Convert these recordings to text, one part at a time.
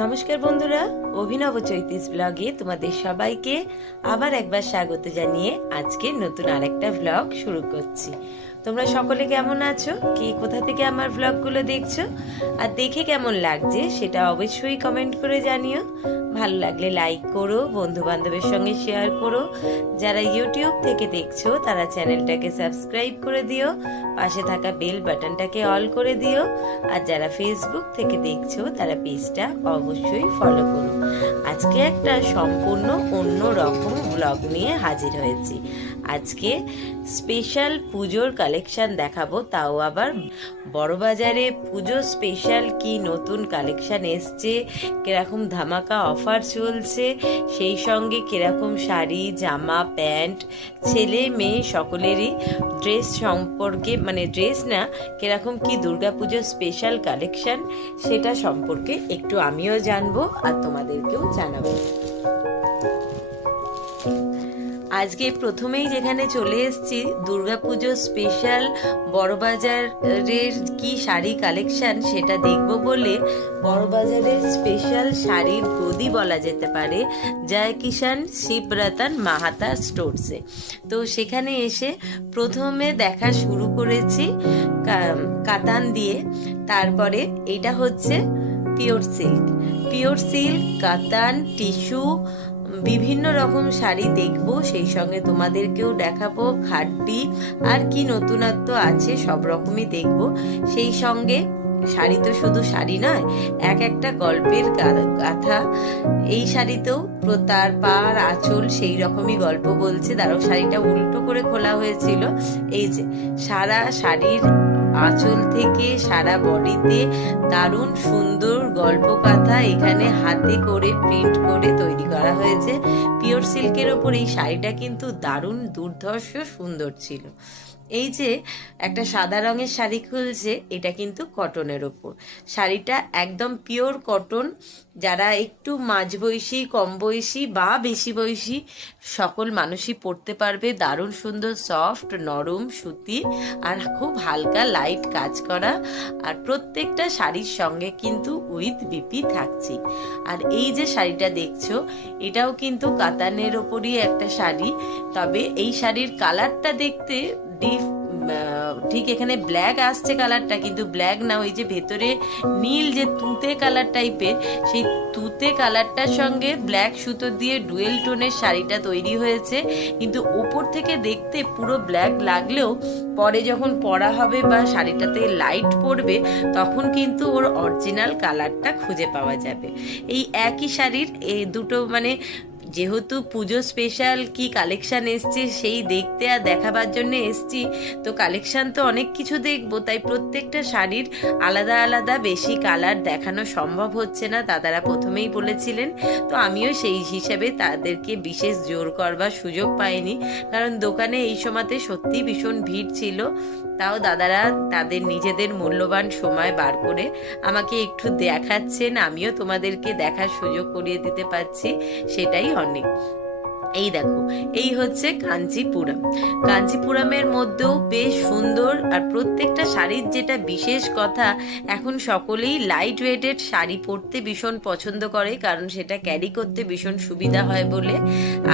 নমস্কার বন্ধুরা, অভিনব চৈতিস ব্লগে তোমাদের সবাইকে আবার একবার স্বাগত জানিয়ে আজকে নতুন আরেকটা ব্লগ শুরু করছি। তোমরা সকলে কেমন আছো? কে কোথা থেকে আমার ব্লগগুলো দেখছো আর দেখে কেমন লাগছে সেটা অবশ্যই কমেন্ট করে জানিও। ভালো লাগলে লাইক করো, বন্ধু বান্ধবের সঙ্গে শেয়ার করো। যারা ইউটিউব থেকে দেখছো তারা চ্যানেলটাকে সাবস্ক্রাইব করে দিও, পাশে থাকা বেল বাটনটাকে অল করে দিও। আর যারা ফেসবুক থেকে দেখছো তারা পেজটা অবশ্যই ফলো করো। আজকে একটা সম্পূর্ণ অন্য রকম ব্লগ নিয়ে হাজির হয়েছি। আজকে স্পেশাল পুজোর কালেকশন দেখাবো, তাও আবার বড়বাজারে পুজো স্পেশাল কি নতুন কালেকশন এসছে, কিরকম ধামাকা অফার চলছে, সেই সঙ্গে কিরকম শাড়ি, জামা, প্যান্ট, ছেলে মেয়ে সকলেরই ড্রেস সম্পর্কে, মানে ড্রেস না, কিরকম কি দুর্গাপুজোর স্পেশাল কালেকশন সেটা সম্পর্কে একটু আমিও জানবো আর তোমাদেরকেও জানাবো। আজকে প্রথমেই যেখানে চলে এসেছি, দুর্গাপুজো স্পেশাল বড়বাজারের কি শাড়ি কালেকশন সেটা দেখব বলে বড়বাজারের স্পেশাল শাড়ির গদি বলা যেতে পারে জয় কিষান শিবরতন মাহাতা স্টোরসে। তো সেখানে এসে প্রথমে দেখা শুরু করেছি কাতান দিয়ে, তারপরে এটা হচ্ছে পিওর সিল্ক, কাতান, টিস্যু, বিভিন্ন রকম শাড়ি দেখবো, সেই সঙ্গে তোমাদেরকেও দেখাবো খাড্ডি আর কি নতুনত্ব আছে সব রকমই দেখবো। সেই সঙ্গে শাড়ি তো শুধু শাড়ি নয়, এক একটা গল্পের গাথা। এই শাড়িতেও তার পার আঁচল সেই রকমই গল্প বলছে। দাঁড়াও, শাড়িটা উল্টো করে খোলা হয়েছিল। এই যে সারা শাড়ির আঁচল থেকে সারা বডিতে দারুণ সুন্দর গল্প কথা এখানে হাতে করে প্রিন্ট করে তৈরি করা হয়েছে। পিওর সিল্কের ওপর এই শাড়িটা কিন্তু দারুণ দুর্ধর্ষ সুন্দর ছিল। এই যে একটা সাদা রঙের শাড়ি খুলছে, এটা কিন্তু কটনের ওপর। শাড়িটা একদম পিওর কটন। যারা একটু মাঝবয়সী, কম বয়সী বা বেশি বয়সী সকল মানুষই পরতে পারবে। দারুণ সুন্দর সফট নরম সুতি আর খুব হালকা লাইট কাজ করা। আর প্রত্যেকটা শাড়ির সঙ্গে কিন্তু উইথ বিপি থাকছে। আর এই যে শাড়িটা দেখছো, এটাও কিন্তু কাতানের ওপরই একটা শাড়ি। তবে এই শাড়ির কালারটা দেখতে ঠিক এখানে ব্ল্যাক আসছে কালারটা, কিন্তু ব্ল্যাক না, ওই যে ভেতরে নীল যে তুতে কালার টাইপের, সেই তুতে কালারটার সঙ্গে ব্ল্যাক সুতো দিয়ে ডুয়েল টোনের শাড়িটা তৈরি হয়েছে। কিন্তু ওপর থেকে দেখতে পুরো ব্ল্যাক লাগলেও পরে যখন পরা হবে বা শাড়িটাতে লাইট পড়বে তখন কিন্তু ওর অরিজিনাল কালারটা খুঁজে পাওয়া যাবে। এই একই শাড়ির এই দুটো, মানে যেহেতু পুজো স্পেশাল কি কালেকশন এসছে সেই দেখতে আর দেখাবার জন্য এসছি, তো কালেকশন তো অনেক কিছু দেখবো, তাই প্রত্যেকটা শাড়ির আলাদা আলাদা বেশি কালার দেখানো সম্ভব হচ্ছে না, দাদারা প্রথমেই বলেছিলেন। তো আমিও সেই হিসেবে তাদেরকে বিশেষ জোর করবার সুযোগ পাইনি, কারণ দোকানে এই সময়তে সত্যি ভীষণ ভিড় ছিল। তাও দাদারা তাদের নিজেদের মূল্যবান সময় বার করে আমাকে একটু দেখাচ্ছেন, আমিও তোমাদেরকে দেখার সুযোগ করিয়ে দিতে পারছি, সেটাই অনেক। এই দেখো, এই হচ্ছে কাঞ্চিপুরমের মধ্যেও বেশ সুন্দর। আর প্রত্যেকটা শাড়ির যেটা বিশেষ কথা, এখন সকলেই লাইট ওয়েটেড শাড়ি পরতে ভীষণ পছন্দ করে, কারণ সেটা ক্যারি করতে ভীষণ সুবিধা হয় বলে।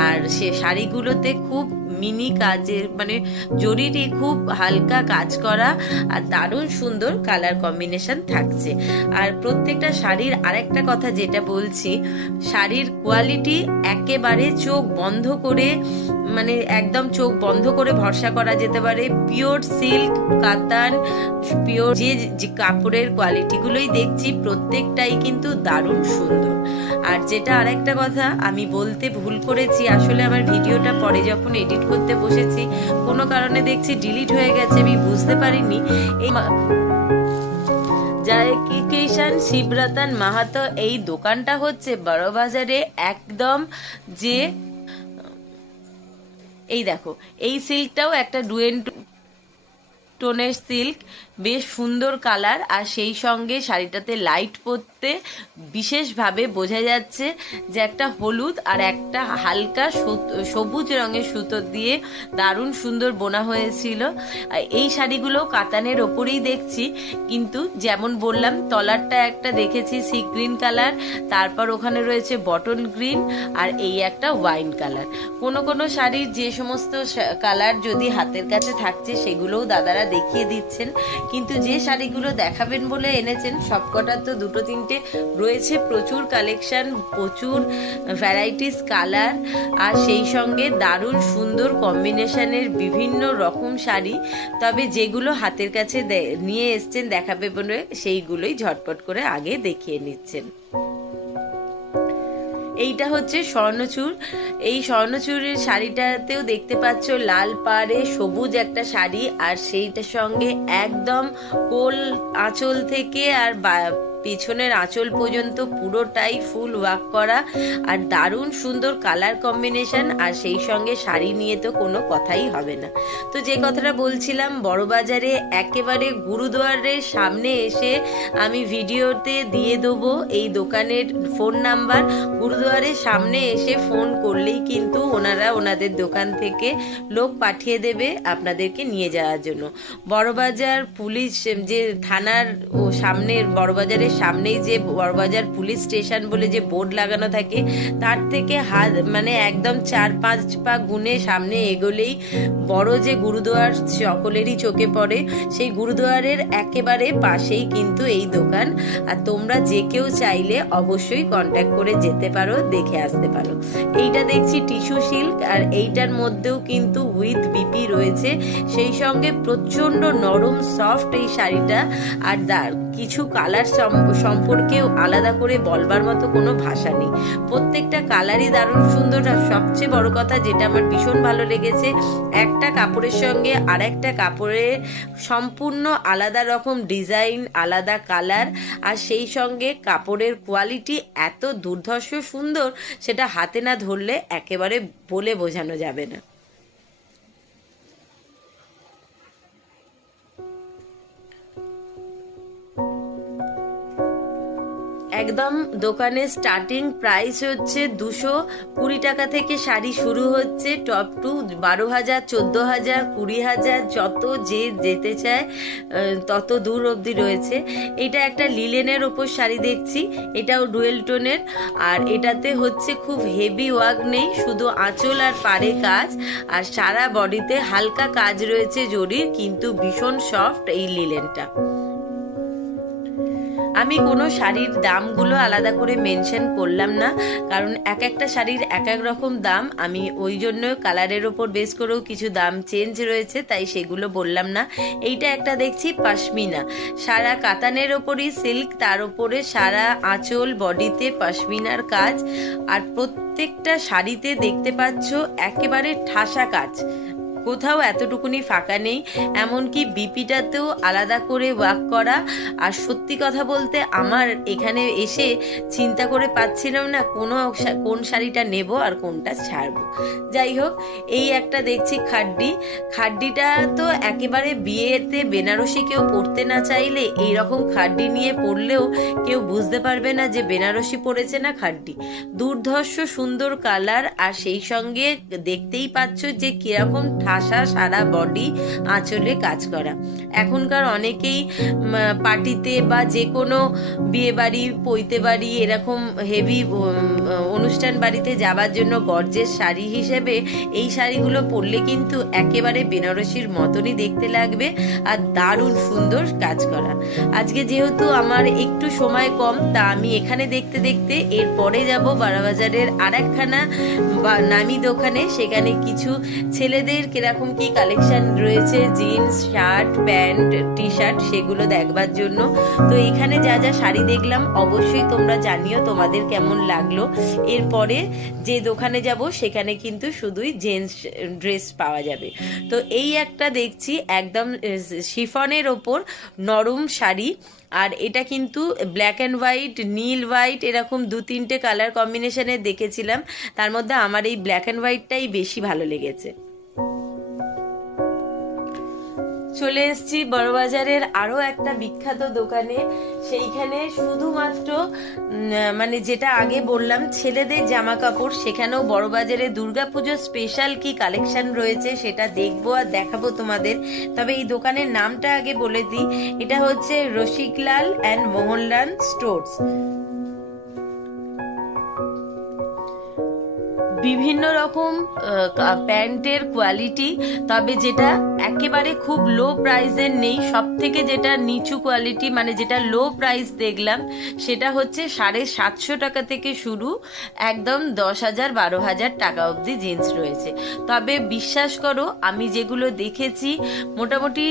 আর সে শাড়িগুলোতে খুব মিনি কাজের, মানে জরিরই খুব হালকা কাজ করা আর দারুণ সুন্দর কালার কম্বিনেশন থাকছে। আর প্রত্যেকটা শাড়ির আরেকটা কথা যেটা বলছি, শাড়ির কোয়ালিটি একেবারে চোখ বন্ধ করে, মানে একদম চোখ বন্ধ করে ভরসা করা যেতে পারে। পিওর সিল্ক, কাতান, পিওর যে কাপড়ের কোয়ালিটিগুলোই দেখছি প্রত্যেকটাই কিন্তু দারুণ সুন্দর। আর যেটা আরেকটা কথা আমি বলতে ভুল করেছি, আসলে আমার ভিডিওটা পরে যখন এডিট করতে বসেছি কোনো কারণে দেখছি ডিলিট হয়ে গেছে, আমি বুঝতে পারিনি। এই জয় কিষান শিবরতন মাহাতো এই দোকানটা হচ্ছে বড়বাজারে একদম, যে এই দেখো এই সিল্কটাও একটা টোনের সিল্ক, বেশ সুন্দর কালার। আর সেই সঙ্গে শাড়িটাতে লাইট পরতে বিশেষভাবে বোঝা যাচ্ছে যে একটা হলুদ আর একটা হালকা সবুজ রঙের সুতো দিয়ে দারুণ সুন্দর বোনা হয়েছিল। এই শাড়িগুলো কাতানের ওপরেই দেখছি, কিন্তু যেমন বললাম তলারটা একটা দেখেছি সি গ্রিন কালার, তারপর ওখানে রয়েছে বটল গ্রিন, আর এই একটা ওয়াইন কালার। কোনো কোনো শাড়ির যে সমস্ত কালার যদি হাতের কাছে থাকছে সেগুলোও দাদারা দেখিয়ে দিচ্ছেন, কিন্তু যে শাড়িগুলো দেখাবেন বলে এনেছেন সবকটার তো দুটো তিনটে রয়েছে প্রচুর কালেকশন, প্রচুর ভ্যারাইটিস কালার, আর সেই সঙ্গে দারুণ সুন্দর কম্বিনেশনের বিভিন্ন রকম শাড়ি। তবে যেগুলো হাতের কাছে নিয়ে এসছেন দেখাবে বলে সেইগুলোই ঝটপট করে আগে দেখিয়ে নিচ্ছেন। এইটা হচ্ছে স্বর্ণচূড়। এই স্বর্ণচূড়ের শাড়িটাতেও দেখতে পাচ্ছ লাল পাড়ে সবুজ একটা শাড়ি, আর সেইটার সঙ্গে একদম কোল আঁচল থেকে আর পেছনের আঁচল পর্যন্ত পুরোটাই ফুল ওয়ার্ক করা, আর দারুণ সুন্দর কালার কম্বিনেশন, আর সেই সঙ্গে শাড়ি নিয়ে তো কোনো কথাই হবে না। তো যে কথাটা বলছিলাম, বড়বাজারে একেবারে গুরুদুয়ারের সামনে এসে আমি ভিডিওতে দিয়ে দেবো এই দোকানের ফোন নাম্বার। গুরুদুয়ারের সামনে এসে ফোন করলেই কিন্তু ওনারা ওনাদের দোকান থেকে লোক পাঠিয়ে দেবে আপনাদেরকে নিয়ে যাওয়ার জন্য। বড়বাজার পুলিশ যে থানার ও সামনের বড়বাজারের সামনেই যে বড়বাজার পুলিশ স্টেশন বলে যে বোর্ড লাগানো থাকে, তার থেকে মানে একদম 4-5 পা গুনে সামনে এগোলেই বড় যে গুরুদুয়ার সকলেরই চোখে পড়ে, সেই গুরুদুয়ারের একেবারে পাশেই কিন্তু এই দোকান। আর তোমরা যে কেউ চাইলে অবশ্যই কন্ট্যাক্ট করে যেতে পারো, দেখে আসতে পারো। এইটা দেখছি টিস্যু সিল্ক, আর এইটার মধ্যেও কিন্তু উইথ বিপি রয়েছে, সেই সঙ্গে প্রচন্ড নরম সফট এই শাড়িটা। আর কিছু কালার সম্পর্কেও আলাদা করে বলবার মতো কোনো ভাষা নেই, প্রত্যেকটা কালারই দারুণ সুন্দর। আর সবচেয়ে বড় কথা যেটা আমার ভীষণ ভালো লেগেছে, একটা কাপড়ের সঙ্গে আর একটা কাপড়ের সম্পূর্ণ আলাদা রকম ডিজাইন, আলাদা কালার, আর সেই সঙ্গে কাপড়ের কোয়ালিটি এত দুর্ধর্ষ সুন্দর, সেটা হাতে না ধরলে একেবারে বলে বোঝানো যাবে না। একদম দোকানের স্টার্টিং প্রাইস হচ্ছে 220 টাকা থেকে শাড়ি শুরু হচ্ছে, টপ টু 12,000, 14,000, 20,000, যত যে যেতে চায় তত দূর অবধি রয়েছে। এটা একটা লিলেনের ওপর শাড়ি দেখছি, এটাও ডুয়েল টোনের, আর এটাতে হচ্ছে খুব হেভি ওয়ার্ক নেই, শুধু আঁচল আর পাড়ে কাজ, আর সারা বডিতে হালকা কাজ রয়েছে জরির, কিন্তু ভীষণ সফট এই লিলেনটা। আমি কোনো শাড়ির দামগুলো আলাদা করে মেনশন করলাম না, কারণ এক একটা শাড়ির এক এক রকম দাম, আমি ওই জন্য কালারের ওপর বেস করেও কিছু দাম চেঞ্জ রয়েছে, তাই সেগুলো বললাম না। এইটা একটা দেখছি পশমিনা, সারা কাতানের ওপরই সিল্ক, তার উপরে সারা আঁচল বডিতে পশমিনার কাজ, আর প্রত্যেকটা শাড়িতে দেখতে পাচ্ছ একেবারে ঠাসা কাজ, কোথাও এতটুকুনি ফাঁকা নেই, এমনকি বিপিটাতেও আলাদা করে ওয়ার্ক করা। আর সত্যি কথা বলতে আমার এখানে এসে চিন্তা করে পাচ্ছিলাম না কোন শাড়িটা নেব আর কোনটা ছাড়বো। যাই হোক, এই একটা দেখছি খাড্ডিটা তো একেবারে বিয়েতে বেনারসি কেউ পরতে না চাইলে এইরকম খাড্ডি নিয়ে পরলেও কেউ বুঝতে পারবে না যে বেনারসি পরেছে না খাড্ডি। দুর্ধর্ষ সুন্দর কালার, আর সেই সঙ্গে দেখতেই পাচ্ছ যে কিরকম ঠাসা সারা বডি আঁচলে কাজ করা। এখনকার অনেকেই পার্টিতে বা যে কোনো বিয়ে বাড়ি, পৈতে বাড়ি, এরকম হেভি অনুষ্ঠান বাড়িতে যাবার জন্য গর্জেস শাড়ি হিসেবে এই শাড়িগুলো পরলে কিন্তু একেবারে বেনারসির মতনই দেখতে লাগবে, আর দারুণ সুন্দর কাজ করা। আজকে যেহেতু আমার একটু সময় কম, তা আমি এখানে দেখতে দেখতে এরপরে যাব বড়বাজারের আর একখানা নামি দোকানে, সেখানে কিছু ছেলেদের কিরকম কি কালেকশন রয়েছে, jeans, shirt, pant, T shirt, সেগুলো দেখবার জন্য। তো এখানে যা যা শাড়ি দেখলাম অবশ্যই তোমরা জানিও তোমাদের কেমন লাগলো। এরপরে যে দোকানে যাব সেখানে কিন্তু শুধুই জেন্টস ড্রেস পাওয়া যাবে। তো এই একটা দেখছি একদম শিফনের ওপর নরম শাড়ি, আর এটা কিন্তু ব্ল্যাক অ্যান্ড হোয়াইট, নীল হোয়াইট, এরকম 2-3টে কালার কম্বিনেশনের দেখেছিলাম, তার মধ্যে আমার এই ব্ল্যাক অ্যান্ড হোয়াইটটাই বেশি ভালো লেগেছে। চলে এসেছি বড়বাজারের আরো একটা বিখ্যাত দোকানে। সেইখানে শুধুমাত্র মানে যেটা আগে বললাম ছেলেদের জামা কাপড়, সেখানেও বড়বাজারে দুর্গাপুজোর স্পেশাল কি কালেকশন রয়েছে সেটা দেখবো আর দেখাবো তোমাদের। তবে এই দোকানের নামটা আগে বলে দিই, এটা হচ্ছে রসিকলাল অ্যান্ড মোহনলাল স্টোর্স। বিভিন্ন রকম প্যান্টের কোয়ালিটি, তবে যেটা একেবারে খুব লো প্রাইসের নেই, সব থেকে যেটা নিচু কোয়ালিটি মানে যেটা লো প্রাইস দেখলাম সেটা হচ্ছে 750 টাকা থেকে শুরু, একদম 10,000 12,000 টাকা অবধি জিন্স রয়েছে। তবে বিশ্বাস করো আমি যেগুলো দেখেছি মোটামুটি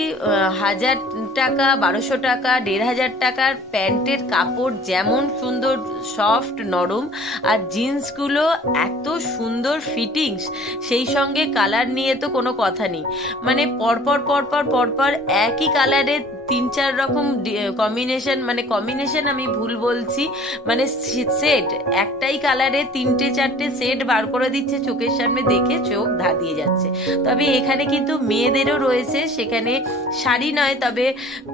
1000 টাকা 1200 টাকা 1500 টাকার প্যান্টের কাপড় যেমন সুন্দর সফট নরম, আর জিন্সগুলো এত সুন্দর ফিটিংস, সেই সঙ্গে কালার নিয়ে তো কোনো কথা নেই। মানে পরপর পরপর পরপর একই কালারে 3-4 রকম কম্বিনেশন, মানে কম্বিনেশন আমি ভুল বলছি, মানে সেট একটাই কালারে 3-4টে সেট বার করে দিচ্ছে, চোখের সামনে দেখে চোখ ধাঁধিয়ে যাচ্ছে। তবে এখানে কিন্তু মেয়েদেরও রয়েছে, সেখানে শাড়ি নয় তবে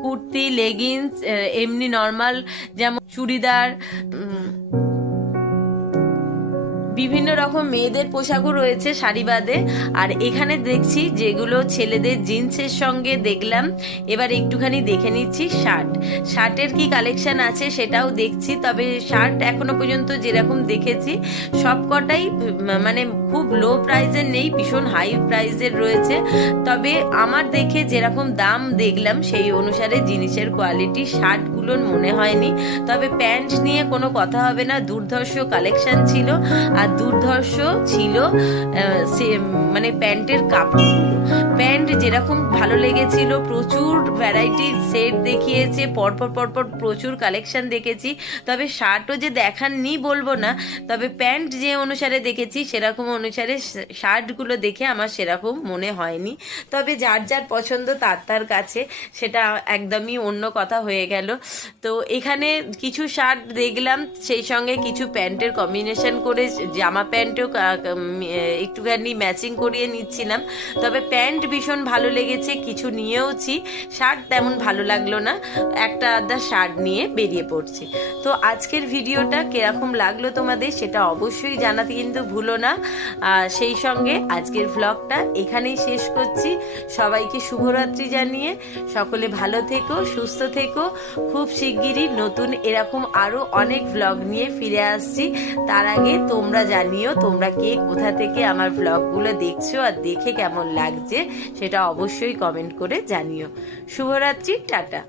কুর্তি, লেগিংস, এমনি নর্মাল যেমন চুড়িদার, বিভিন্ন রকম মেয়েদের পোশাকও রয়েছে শাড়ি বাদে। আর এখানে দেখছি যেগুলো ছেলেদের জিন্সের সঙ্গে দেখলাম, এবার একটুখানি দেখে নিচ্ছি শার্টের কি কালেকশন আছে সেটাও দেখছি। তবে শার্ট এখনো পর্যন্ত যেরকম দেখেছি সবকটাই মানে খুব লো প্রাইসের নেই, ভীষণ হাই প্রাইসের রয়েছে। তবে আমার দেখে যেরকম দাম দেখলাম সেই অনুসারে জিনিসের কোয়ালিটি শার্টগুলোর মনে হয়নি। তবে প্যান্ট নিয়ে কোনো কথা হবে না, দুর্ধর্ষ কালেকশন ছিল। আর দুর্ধর্ষ ছিল মানে প্যান্টের কাপড়গুলো, প্যান্ট যেরকম ভালো লেগেছিল, প্রচুর ভ্যারাইটির সেট দেখিয়েছে, পরপর পরপর প্রচুর কালেকশন দেখেছি। তবে শার্টও যে দেখাননি বলবো না, তবে প্যান্ট যে অনুসারে দেখেছি সেরকম অনুসারে শার্টগুলো দেখে আমার সেরকম মনে হয়নি। তবে যার যার পছন্দ তার তার কাছে, সেটা একদমই অন্য কথা হয়ে গেল। তো এখানে কিছু শার্ট দেখলাম, সেই সঙ্গে কিছু প্যান্টের কম্বিনেশন করে জামা প্যান্টও একটুখানি ম্যাচিং করিয়ে নিচ্ছিলাম। তবে প্যান্ট ভীষণ ভালো লেগেছে, কিছু নিয়েওছি। শার্ট তেমন ভালো লাগলো না, একটা আধা শার্ট নিয়ে বেরিয়ে পড়ছি। তো আজকের ভিডিওটা কিরকম লাগলো তোমাদের সেটা অবশ্যই জানাতে কিন্তু ভুলো না। সেই সঙ্গে আজকের ভ্লগটা এখানেই শেষ করছি। সবাইকে শুভরাত্রি জানিয়ে সকলে ভালো থেকো, সুস্থ থেকো। খুব শিগগিরই নতুন এরকম আরো অনেক ভ্লগ নিয়ে ফিরে আসছি। তার আগে তোমরা জানিও তোমরা কে কোথা থেকে আমার ভ্লগগুলো দেখছো আর দেখে কেমন লাগছে সেটা অবশ্যই কমেন্ট করে জানিও। শুভরাত্রি, টাটা।